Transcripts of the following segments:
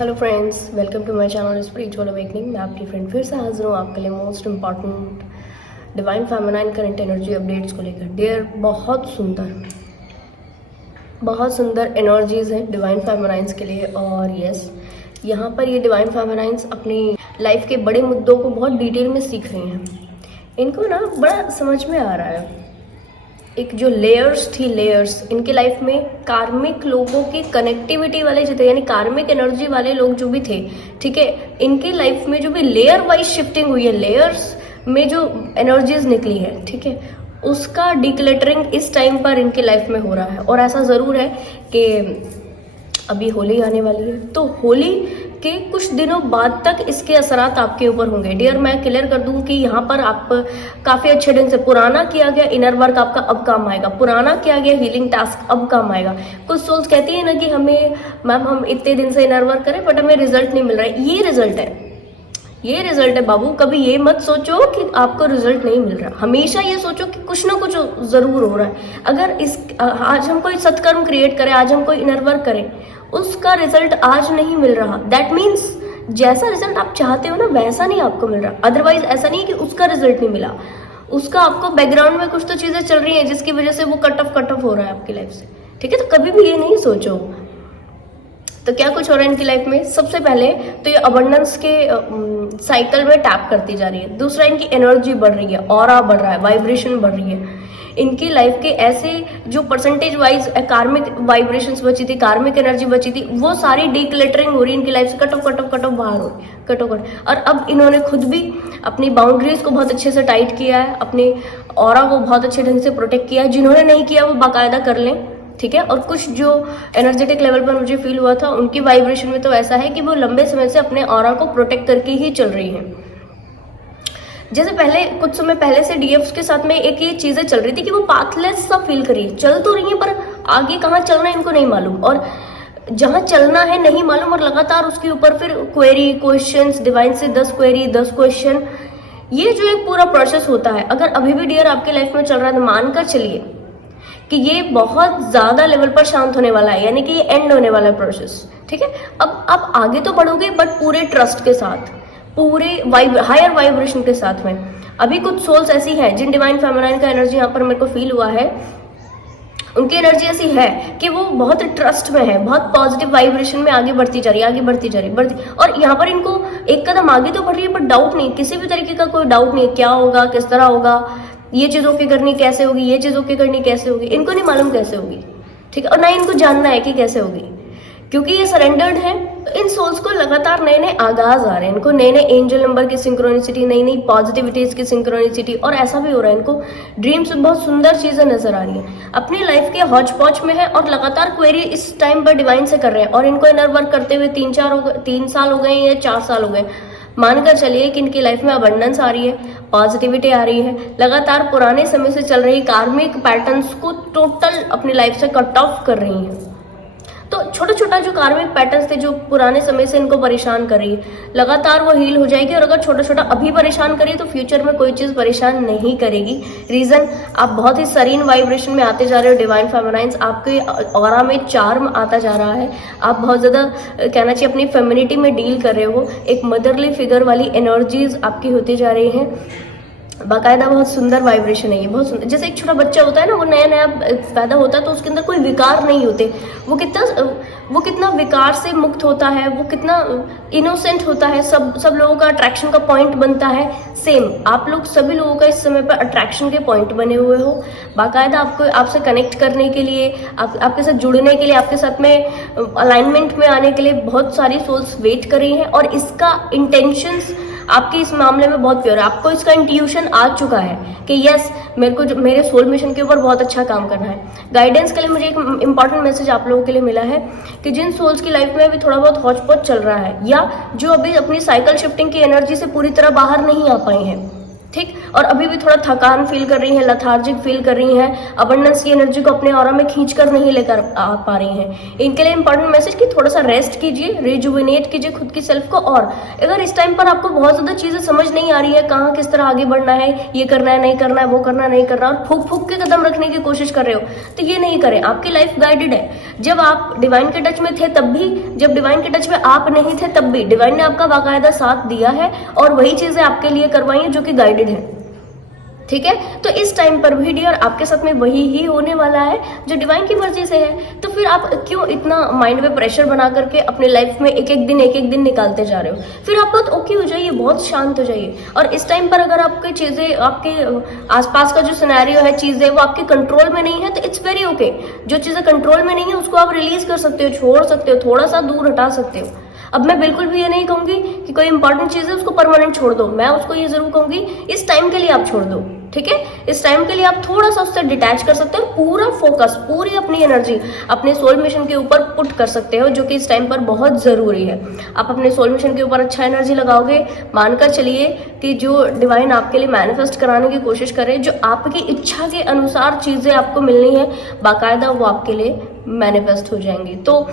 Hello friends, welcome to my channel spiritual awakening. मैं आपकी friend फिर से हाजिर हूँ आपके लिए most important divine feminine current energy updates को लेकर। डियर, बहुत सुंदर एनर्जीज हैं डिवाइन फेमिनाइंस के लिए। और यस, यहाँ पर ये डिवाइन फेमिनाइंस अपनी लाइफ के बड़े मुद्दों को बहुत डिटेल में सीख रही हैं। इनको ना बड़ा समझ में आ रहा है, एक जो लेयर्स इनके लाइफ में कार्मिक लोगों की कनेक्टिविटी वाले जो थे, यानी कार्मिक एनर्जी वाले लोग जो भी थे, ठीक है, इनके लाइफ में जो भी लेयर वाइज शिफ्टिंग हुई है, लेयर्स में जो एनर्जीज निकली है, ठीक है, उसका डिक्लटरिंग इस टाइम पर इनके लाइफ में हो रहा है। और ऐसा ज़रूर है कि अभी होली आने वाली है, तो होली के कुछ दिनों बाद तक इसके असरात आपके ऊपर होंगे। डियर, मैं क्लियर कर दूं कि यहाँ पर आप काफ़ी अच्छे ढंग से पुराना किया गया इनर वर्क आपका अब काम आएगा, पुराना किया गया हीलिंग टास्क अब काम आएगा। कुछ सोल्स कहती है ना कि हमें मैम हम इतने दिन से इनर वर्क करें बट हमें रिजल्ट नहीं मिल रहा है। ये रिजल्ट है बाबू। कभी ये मत सोचो कि आपको रिजल्ट नहीं मिल रहा, हमेशा ये सोचो कि कुछ ना कुछ जरूर हो रहा है। अगर आज हम कोई सत्कर्म क्रिएट करें, आज हम कोई इनर वर्क करें, उसका रिजल्ट आज नहीं मिल रहा, दैट मीन्स जैसा रिजल्ट आप चाहते हो ना वैसा नहीं आपको मिल रहा। अदरवाइज ऐसा नहीं कि उसका रिजल्ट नहीं मिला, उसका आपको बैकग्राउंड में कुछ तो चीजें चल रही हैं जिसकी वजह से वो कट ऑफ हो रहा है आपकी लाइफ से, ठीक है। तो कभी भी ये नहीं सोचो। तो क्या कुछ हो रहा है इनकी लाइफ में? सबसे पहले तो ये अबंडेंस के साइकिल में टैप करती जा रही है। दूसरा, इनकी एनर्जी बढ़ रही है, ऑरा बढ़ रहा है, वाइब्रेशन बढ़ रही है। इनकी लाइफ के ऐसे जो परसेंटेज वाइज कार्मिक वाइब्रेशंस बची थी, कार्मिक एनर्जी बची थी, वो सारी डीक्लटरिंग हो रही है इनकी लाइफ से, कट ऑफ बाहर हो रही है, कट। और अब इन्होंने खुद भी अपनी बाउंड्रीज को बहुत अच्छे से टाइट किया है, अपने ऑरा को बहुत अच्छे ढंग से प्रोटेक्ट किया है। जिन्होंने नहीं किया वो बाकायदा कर लें, ठीक है। और कुछ जो एनर्जेटिक लेवल पर मुझे फील हुआ था उनकी वाइब्रेशन में तो ऐसा है कि वो लंबे समय से अपने ऑरा को प्रोटेक्ट करके ही चल रही है। जैसे पहले कुछ समय पहले से डीएफ्स के साथ में एक ये चीजें चल रही थी कि वो पाथलेस सा फील करी, चल तो रही है पर आगे कहाँ चलना है इनको नहीं मालूम, और जहां चलना है नहीं मालूम, और लगातार उसके ऊपर फिर क्वेरी, क्वेश्चंस, डिवाइन से 10 क्वेरी 10 क्वेश्चन, ये जो एक पूरा प्रोसेस होता है। अगर अभी भी डियर आपके लाइफ में चल रहा है तो मानकर चलिए कि ये बहुत ज्यादा लेवल पर शांत होने वाला है, यानी कि ये एंड होने वाला है प्रोसेस, ठीक है। अब आप आगे तो बढ़ोगे बट पूरे ट्रस्ट के साथ, पूरे हायर वाइब्रेशन के साथ में। अभी कुछ सोल्स ऐसी हैं जिन डिवाइन फेमिनाइन का एनर्जी यहाँ पर मेरे को फील हुआ है, उनकी एनर्जी ऐसी है कि वो बहुत ट्रस्ट में है, बहुत पॉजिटिव वाइब्रेशन में आगे बढ़ती जा रही है, और यहाँ पर इनको एक कदम आगे तो बढ़ रही है पर डाउट नहीं, किसी भी तरीके का कोई डाउट नहीं, क्या होगा, किस तरह होगा, ये चीज ओके करनी कैसे होगी, ये चीज ओके करनी कैसे होगी, इनको नहीं मालूम कैसे होगी, ठीक है। और ना इनको जानना है कि कैसे होगी, क्योंकि ये सरेंडर्ड है। तो इन सोल्स को लगातार नए नए आगाज आ रहे हैं, इनको नए नए एंजल नंबर की सिंक्रोनिसिटी, नई नई पॉजिटिविटीज की सिंक्रोनिसिटी, और ऐसा भी हो रहा है इनको ड्रीम्स में बहुत सुंदर चीजें नजर आ रही हैं, अपनी लाइफ के हौच पौच में है, और लगातार क्वेरी इस टाइम पर डिवाइन से कर रहे हैं। और इनको इनर वर्क करते हुए 3 साल हो गए या 4 साल हो गए। मानकर चलिए कि इनकी लाइफ में अबंडेंस आ रही है, पॉजिटिविटी आ रही है, लगातार पुराने समय से चल रही कार्मिक पैटर्न्स को टोटल अपनी लाइफ से कट ऑफ कर रही हैं। तो छोटा छोटा जो कार्मिक पैटर्न्स थे जो पुराने समय से इनको परेशान कर रही है, लगातार वो हील हो जाएगी। और अगर छोटा छोटा अभी परेशान करिए तो फ्यूचर में कोई चीज परेशान नहीं करेगी। रीजन, आप बहुत ही सरीन वाइब्रेशन में आते जा रहे हो डिवाइन फेमिनाइंस, आपके ऑरा में चार्म आता जा रहा है, आप बहुत ज्यादा कहना चाहिए अपनी फेमिनिटी में डील कर रहे हो, एक मदरली फिगर वाली एनर्जीज आपकी होती जा रही हैं। बाकायदा बहुत सुंदर वाइब्रेशन है ये, बहुत सुंदर। जैसे एक छोटा बच्चा होता है ना, वो नया नया पैदा होता है तो उसके अंदर कोई विकार नहीं होते, वो कितना विकार से मुक्त होता है, वो कितना इनोसेंट होता है, सब लोगों का अट्रैक्शन का पॉइंट बनता है। सेम आप लोग सभी लोगों का इस समय पर अट्रैक्शन के पॉइंट बने हुए हो। बाकायदा आपसे कनेक्ट करने के लिए, आपके साथ जुड़ने के लिए, आपके साथ में अलाइनमेंट में आने के लिए बहुत सारी सोल्स वेट कर रही हैं। और इसका इंटेंशंस आपके इस मामले में बहुत प्योर है, आपको इसका इंट्यूशन आ चुका है कि यस, मेरे सोल मिशन के ऊपर बहुत अच्छा काम करना है। गाइडेंस के लिए मुझे एक इंपॉर्टेंट मैसेज आप लोगों के लिए मिला है कि जिन सोल्स की लाइफ में अभी थोड़ा बहुत हौच पौच चल रहा है, या जो अभी अपनी साइकिल शिफ्टिंग की एनर्जी से पूरी तरह बाहर नहीं आ पाए हैं, ठीक। और अभी भी थोड़ा थकान फील कर रही है, लथार्जिक फील कर रही हैं, अबंडेंस की एनर्जी को अपने ऑरा में खींच कर नहीं लेकर आ पा रही हैं, इनके लिए इंपॉर्टेंट मैसेज कि थोड़ा सा रेस्ट कीजिए, रिजुविनेट कीजिए खुद की सेल्फ को। और अगर इस टाइम पर आपको बहुत ज़्यादा चीज़ें समझ नहीं आ रही है, कहाँ किस तरह आगे बढ़ना है, ये करना है नहीं करना है, वो करना है नहीं करना, और फूक फूक के कदम रखने की कोशिश कर रहे हो, तो ये नहीं करें। आपकी लाइफ गाइडेड है। जब आप डिवाइन के टच में थे तब भी, जब डिवाइन के टच में आप नहीं थे तब भी डिवाइन ने आपका बाकायदा साथ दिया है और वही चीज़ें आपके लिए करवाई हैं जो कि गाइडेड है, ठीक है। तो इस टाइम पर भी डियर आपके साथ में वही ही होने वाला है जो डिवाइन की मर्जी से है। तो फिर आप क्यों इतना माइंड में प्रेशर बना करके अपने लाइफ में एक एक दिन निकालते जा रहे हो? फिर आप बहुत ओके हो जाइए, बहुत शांत हो जाइए। और इस टाइम पर अगर आपकी चीजें, आपके आसपास का जो सिनेरियो है, चीजें वो आपके कंट्रोल में नहीं है, तो इट्स वेरी ओके। जो चीजें कंट्रोल में नहीं है उसको आप रिलीज कर सकते हो, छोड़ सकते हो, थोड़ा सा दूर हटा सकते हो। अब मैं बिल्कुल भी ये नहीं कहूंगी कि कोई इंपॉर्टेंट चीज है उसको परमानेंट छोड़ दो, मैं उसको ये जरूर कहूंगी इस टाइम के लिए आप छोड़ दो, ठीक है। इस टाइम के लिए आप थोड़ा सा उससे डिटैच कर सकते हो, पूरा फोकस, पूरी अपनी एनर्जी अपने सोल मिशन के ऊपर पुट कर सकते हो, जो कि इस टाइम पर बहुत जरूरी है। आप अपने सोल मिशन के ऊपर अच्छा एनर्जी लगाओगे, मानकर चलिए कि जो डिवाइन आपके लिए मैनिफेस्ट कराने की कोशिश करे, जो आपकी इच्छा के अनुसार चीजें आपको मिलनी है बाकायदा, वो आपके लिए मैनिफेस्ट हो जाएंगी। तो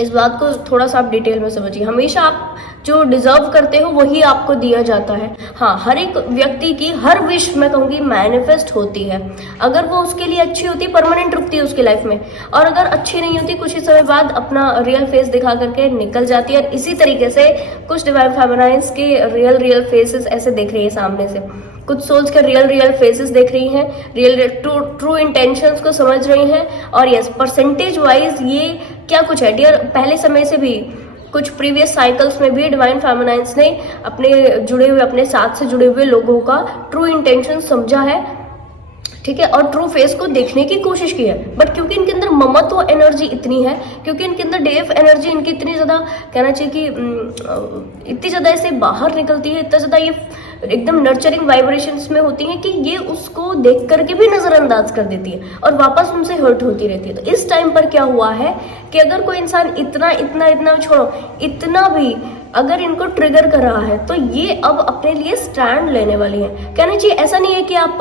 इस बात को थोड़ा सा आप डिटेल में समझिए। हमेशा आप जो डिजर्व करते हो वही आपको दिया जाता है। हाँ, हर एक व्यक्ति की हर विश मैं कहूँगी मैनिफेस्ट होती है। अगर वो उसके लिए अच्छी होती है, परमानेंट रुकती है उसकी लाइफ में, और अगर अच्छी नहीं होती, कुछ ही समय बाद अपना रियल फेस दिखा करके निकल जाती है। इसी तरीके से कुछ डिवाइन फेमिनाइन्स के रियल फेसेस ऐसे देख रही है सामने से, कुछ सोल्स के रियल फेसेस देख रही हैं, रियल ट्रू इंटेंशंस को समझ रही हैं। और यस, परसेंटेज वाइज ये क्या कुछ है डियर, पहले समय से भी कुछ प्रीवियस साइकिल्स में भी डिवाइन फेमिनाइन्स ने अपने जुड़े हुए, अपने साथ से जुड़े हुए लोगों का ट्रू इंटेंशन समझा है, ठीक है, और ट्रू फेस को देखने की कोशिश की है। बट क्योंकि इनके अंदर ममत्व एनर्जी इतनी है, क्योंकि इनके अंदर डेफ एनर्जी इनकी इतनी ज्यादा, कहना चाहिए कि इतनी ज्यादा ऐसे बाहर निकलती है, इतना ज्यादा ये एकदम नर्चरिंग वाइब्रेशंस में होती है कि ये उसको देख करके भी नजरअंदाज कर देती है और वापस उनसे हर्ट होती रहती है। तो इस टाइम पर क्या हुआ है कि अगर कोई इंसान इतना छोड़ो, इतना भी अगर इनको ट्रिगर कर रहा है, तो ये अब अपने लिए स्टैंड लेने वाली है। कहना चाहिए ऐसा नहीं है कि आप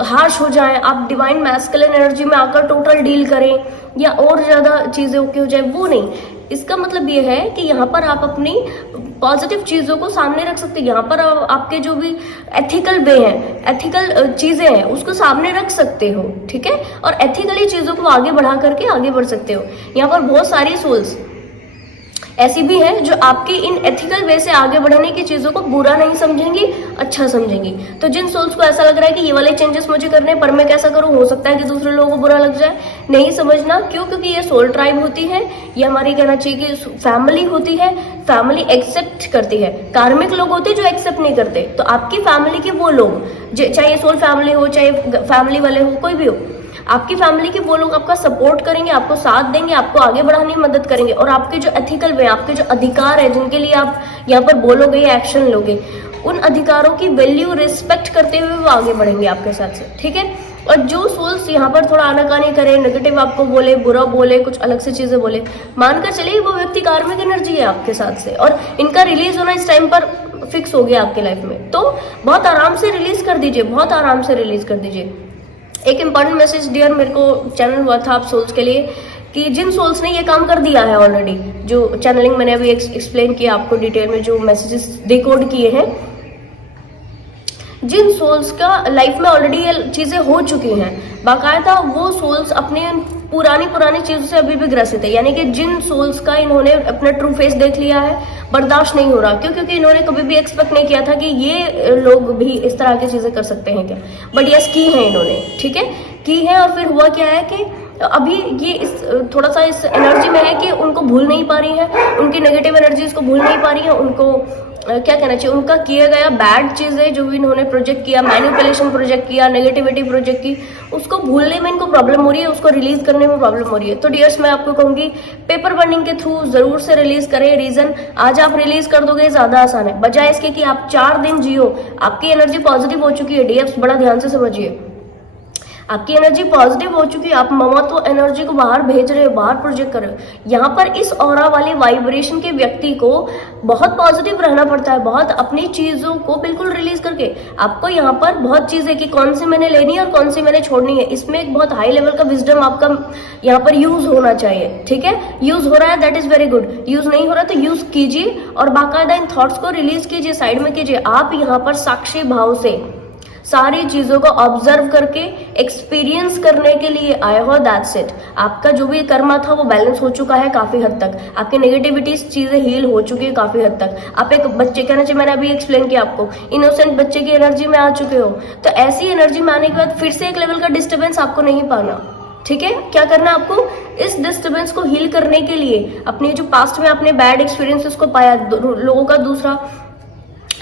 हार्श हो जाएं, आप डिवाइन मैस्कुलिन एनर्जी में आकर टोटल डील करें या और ज्यादा चीजें ओके हो जाए, वो नहीं। इसका मतलब ये है कि यहाँ पर आप अपनी पॉजिटिव चीजों को सामने रख सकते हैं। यहाँ पर आपके जो भी एथिकल वे हैं, एथिकल चीजें हैं, उसको सामने रख सकते हो, ठीक है, और एथिकली चीजों को आगे बढ़ा करके आगे बढ़ सकते हो। यहाँ पर बहुत सारी सोल्स ऐसी भी है जो आपकी इन एथिकल वे से आगे बढ़ने की चीजों को बुरा नहीं समझेंगी, अच्छा समझेंगी। तो जिन सोल्स को ऐसा लग रहा है कि ये वाले चेंजेस मुझे करने हैं पर मैं कैसा करूं, हो सकता है कि दूसरे लोगों को बुरा लग जाए, नहीं समझना। क्यों? क्योंकि ये सोल ट्राइब होती है, ये हमारी कहना चाहिए कि फैमिली होती है, फैमिली एक्सेप्ट करती है। कार्मिक लोग होते हैं जो एक्सेप्ट नहीं करते। तो आपकी फैमिली के वो लोग, चाहे सोल फैमिली हो, चाहे फैमिली वाले हो, कोई भी हो, आपकी फैमिली के वो लोग आपका सपोर्ट करेंगे, आपको साथ देंगे, आपको आगे बढ़ाने में मदद करेंगे। और आपके जो एथिकल वे, आपके जो अधिकार है जिनके लिए आप यहाँ पर बोलोगे या एक्शन लोगे, उन अधिकारों की वैल्यू रिस्पेक्ट करते हुए वो आगे बढ़ेंगे आपके साथ से, ठीक है। और जो सोल्स यहाँ पर थोड़ा आनाकानी करे, नेगेटिव आपको बोले, बुरा बोले, कुछ अलग से चीजें बोले, मानकर चलिए वो व्यक्ति कार्मिक एनर्जी है आपके साथ से, और इनका रिलीज होना इस टाइम पर फिक्स हो गया आपके लाइफ में। तो बहुत आराम से रिलीज कर दीजिए, बहुत आराम से रिलीज कर दीजिए। एक इंपॉर्टेंट मैसेज डियर मेरे को चैनल हुआ था आप सोल्स के लिए, कि जिन सोल्स ने ये काम कर दिया है ऑलरेडी, जो चैनलिंग मैंने अभी एक्सप्लेन किया आपको डिटेल में, जो मैसेजेस डिकोड किए हैं, जिन सोल्स का लाइफ में ऑलरेडी ये चीजें हो चुकी हैं, बाकायदा वो सोल्स अपने पुरानी चीजों से अभी भी ग्रसित है। यानी कि जिन सोल्स का इन्होंने अपना ट्रू फेस देख लिया है, बर्दाश्त नहीं हो रहा। क्यों? क्योंकि इन्होंने कभी भी एक्सपेक्ट नहीं किया था कि ये लोग भी इस तरह की चीजें कर सकते हैं क्या, बट यस की है इन्होंने, ठीक है, की है। और फिर हुआ क्या है कि अभी ये इस थोड़ा सा इस एनर्जी में है कि उनको भूल नहीं पा रही है, उनकी नेगेटिव एनर्जीज को भूल नहीं पा रही है, उनको क्या कहना चाहिए, उनका किया गया बैड चीजें जो भी इन्होंने प्रोजेक्ट किया, मैनिपुलेशन प्रोजेक्ट किया, नेगेटिविटी प्रोजेक्ट की, उसको भूलने में इनको प्रॉब्लम हो रही है, उसको रिलीज करने में प्रॉब्लम हो रही है। तो डियर्स मैं आपको कहूंगी पेपर बर्निंग के थ्रू जरूर से रिलीज करें। रीजन, आज आप रिलीज कर दोगे ज्यादा आसान है, बजाय इसके कि आप 4 दिन जियो। आपकी एनर्जी पॉजिटिव हो चुकी है डियर्स, बड़ा ध्यान से समझिए। आपकी एनर्जी पॉजिटिव हो चुकी है, आप ममत्व एनर्जी को बाहर भेज रहे हो, बाहर प्रोजेक्ट कर रहे हो। यहाँ पर इस ऑरा वाले वाइब्रेशन के व्यक्ति को बहुत पॉजिटिव रहना पड़ता है, बहुत अपनी चीजों को बिल्कुल रिलीज करके। आपको यहाँ पर बहुत चीजें कि कौन सी मैंने लेनी है और कौन सी मैंने छोड़नी है, इसमें एक बहुत हाई लेवल का विजडम आपका यहाँ पर यूज होना चाहिए। ठीक है, यूज हो रहा है that is very good, use नहीं हो रहा तो यूज कीजिए और बाकायदा इन थॉट्स को रिलीज कीजिए, साइड में कीजिए। आप यहाँ पर साक्षी भाव से सारी चीजों को ऑब्जर्व करके एक्सपीरियंस करने के लिए आए हो, दैट्स इट। आपका जो भी कर्मा था वो बैलेंस हो चुका है काफी हद तक, आपकी नेगेटिविटी चीजें हील हो चुकी है काफी हद तक। आप एक बच्चे, कहना चाहिए मैंने अभी एक्सप्लेन किया आपको, इनोसेंट बच्चे की एनर्जी में आ चुके हो, तो ऐसी एनर्जी में आने के बाद फिर से एक लेवल का डिस्टर्बेंस आपको नहीं पाना। ठीक है, क्या करना है आपको, इस डिस्टर्बेंस को हील करने के लिए अपने जो पास्ट में आपने बैड एक्सपीरियंसेस को पाया, लोगों का दूसरा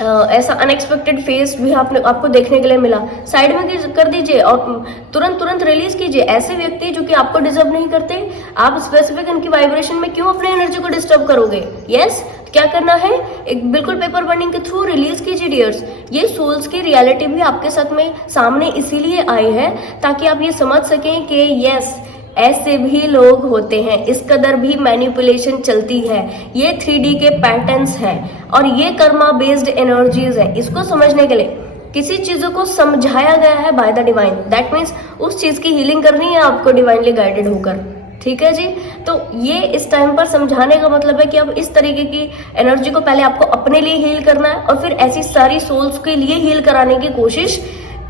ऐसा अनएक्सपेक्टेड फेस भी आपको देखने के लिए मिला, साइड में कर दीजिए और तुरंत रिलीज कीजिए। ऐसे व्यक्ति जो कि आपको डिजर्व नहीं करते, आप स्पेसिफिक इनकी वाइब्रेशन में क्यों अपने एनर्जी को डिस्टर्ब करोगे। यस, क्या करना है, एक बिल्कुल पेपर बर्निंग के थ्रू रिलीज कीजिए डियर्स। ये सोल्स की रियलिटी भी आपके साथ में सामने इसीलिए आई है ताकि आप ये समझ सकें कि यस, ऐसे भी लोग होते हैं, इस कदर भी मैनिपुलेशन चलती है। ये 3D के पैटर्न्स हैं और ये कर्मा बेस्ड एनर्जीज है। इसको समझने के लिए किसी चीजों को समझाया गया है by the divine, that means उस चीज की हीलिंग करनी है आपको डिवाइनली गाइडेड होकर। ठीक है जी, तो ये इस टाइम पर समझाने का मतलब है कि अब इस तरीके की एनर्जी को पहले आपको अपने लिए हील करना है और फिर ऐसी सारी सोल्स के लिए हील कराने की कोशिश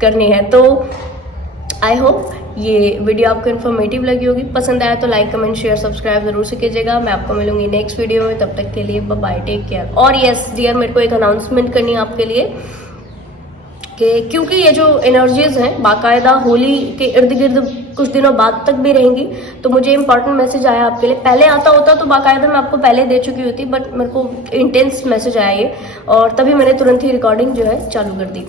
करनी है। तो आई होप ये वीडियो आपको इन्फॉर्मेटिव लगी होगी। पसंद आया तो लाइक, कमेंट, शेयर, सब्सक्राइब जरूर से कीजिएगा। मैं आपको मिलूंगी नेक्स्ट वीडियो में, तब तक के लिए बाय बाय, टेक केयर। और यस डियर, मेरे को एक अनाउंसमेंट करनी है आपके लिए कि क्योंकि ये जो एनर्जीज हैं बाकायदा होली के इर्द गिर्द कुछ दिनों बाद तक भी रहेंगी, तो मुझे इंपॉर्टेंट मैसेज आया आपके लिए। पहले आता होता तो बाकायदा मैं आपको पहले दे चुकी होती, बट मेरे को इंटेंस मैसेज आया ये, और तभी मैंने तुरंत ही रिकॉर्डिंग जो है चालू कर दी।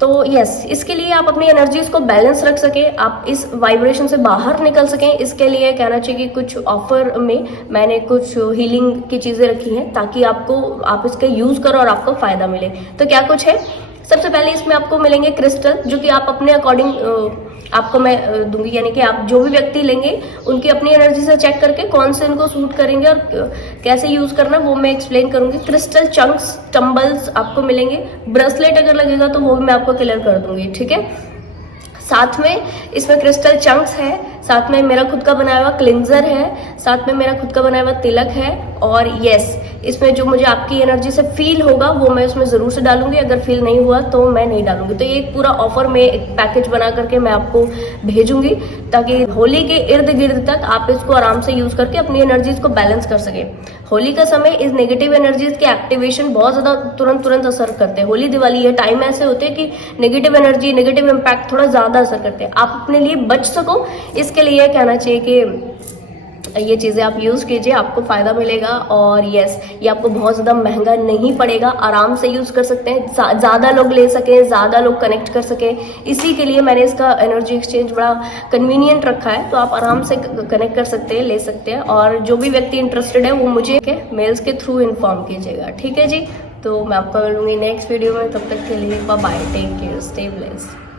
तो यस, इसके लिए आप अपनी एनर्जीज को बैलेंस रख सके, आप इस वाइब्रेशन से बाहर निकल सकें, इसके लिए कहना चाहिए कि कुछ ऑफर में मैंने कुछ हीलिंग की चीज़ें रखी हैं ताकि आप इसका यूज़ करो और आपको फ़ायदा मिले। तो क्या कुछ है, सबसे पहले इसमें आपको मिलेंगे क्रिस्टल, जो कि आप अपने अकॉर्डिंग आपको मैं दूंगी, यानी कि आप जो भी व्यक्ति लेंगे उनकी अपनी एनर्जी से चेक करके कौन से इनको सूट करेंगे और कैसे यूज करना वो मैं एक्सप्लेन करूंगी। क्रिस्टल चंक्स, टम्बल्स आपको मिलेंगे, ब्रेसलेट अगर लगेगा तो वो भी मैं आपको क्लियर कर दूंगी। ठीक है, साथ में इसमें क्रिस्टल चंक्स है, साथ में मेरा खुद का बनाया हुआ क्लिंजर है, साथ में मेरा खुद का बनाया हुआ तिलक है, और यस इसमें जो मुझे आपकी एनर्जी से फील होगा वो मैं उसमें जरूर से डालूंगी, अगर फील नहीं हुआ तो मैं नहीं डालूंगी। तो ये एक पूरा ऑफर में एक पैकेज बना करके मैं आपको भेजूंगी ताकि होली के इर्द गिर्द तक आप इसको आराम से यूज करके अपनी एनर्जीज को बैलेंस कर सके। होली का समय इस नेगेटिव एनर्जीज के एक्टिवेशन बहुत ज्यादा तुरंत असर करते हैं। होली दिवाली ये टाइम ऐसे होते हैं कि नेगेटिव एनर्जी, नेगेटिव इम्पैक्ट थोड़ा ज्यादा असर करते हैं। आप अपने लिए बच सको इसके लिए कहना चाहिए कि ये चीज़ें आप यूज़ कीजिए, आपको फ़ायदा मिलेगा। और यस, ये आपको बहुत ज़्यादा महंगा नहीं पड़ेगा, आराम से यूज़ कर सकते हैं, ज़्यादा लोग ले सकें, ज़्यादा लोग कनेक्ट कर सकें, इसी के लिए मैंने इसका एनर्जी एक्सचेंज बड़ा कन्वीनियंट रखा है। तो आप आराम से कनेक्ट कर सकते हैं, ले सकते हैं, और जो भी व्यक्ति इंटरेस्टेड है वो मुझे मेल्स के थ्रू इन्फॉर्म कीजिएगा। ठीक है जी, तो मैं आपको मिलूंगी नेक्स्ट वीडियो में, तब तक के लिए bye bye, take care, stay blessed.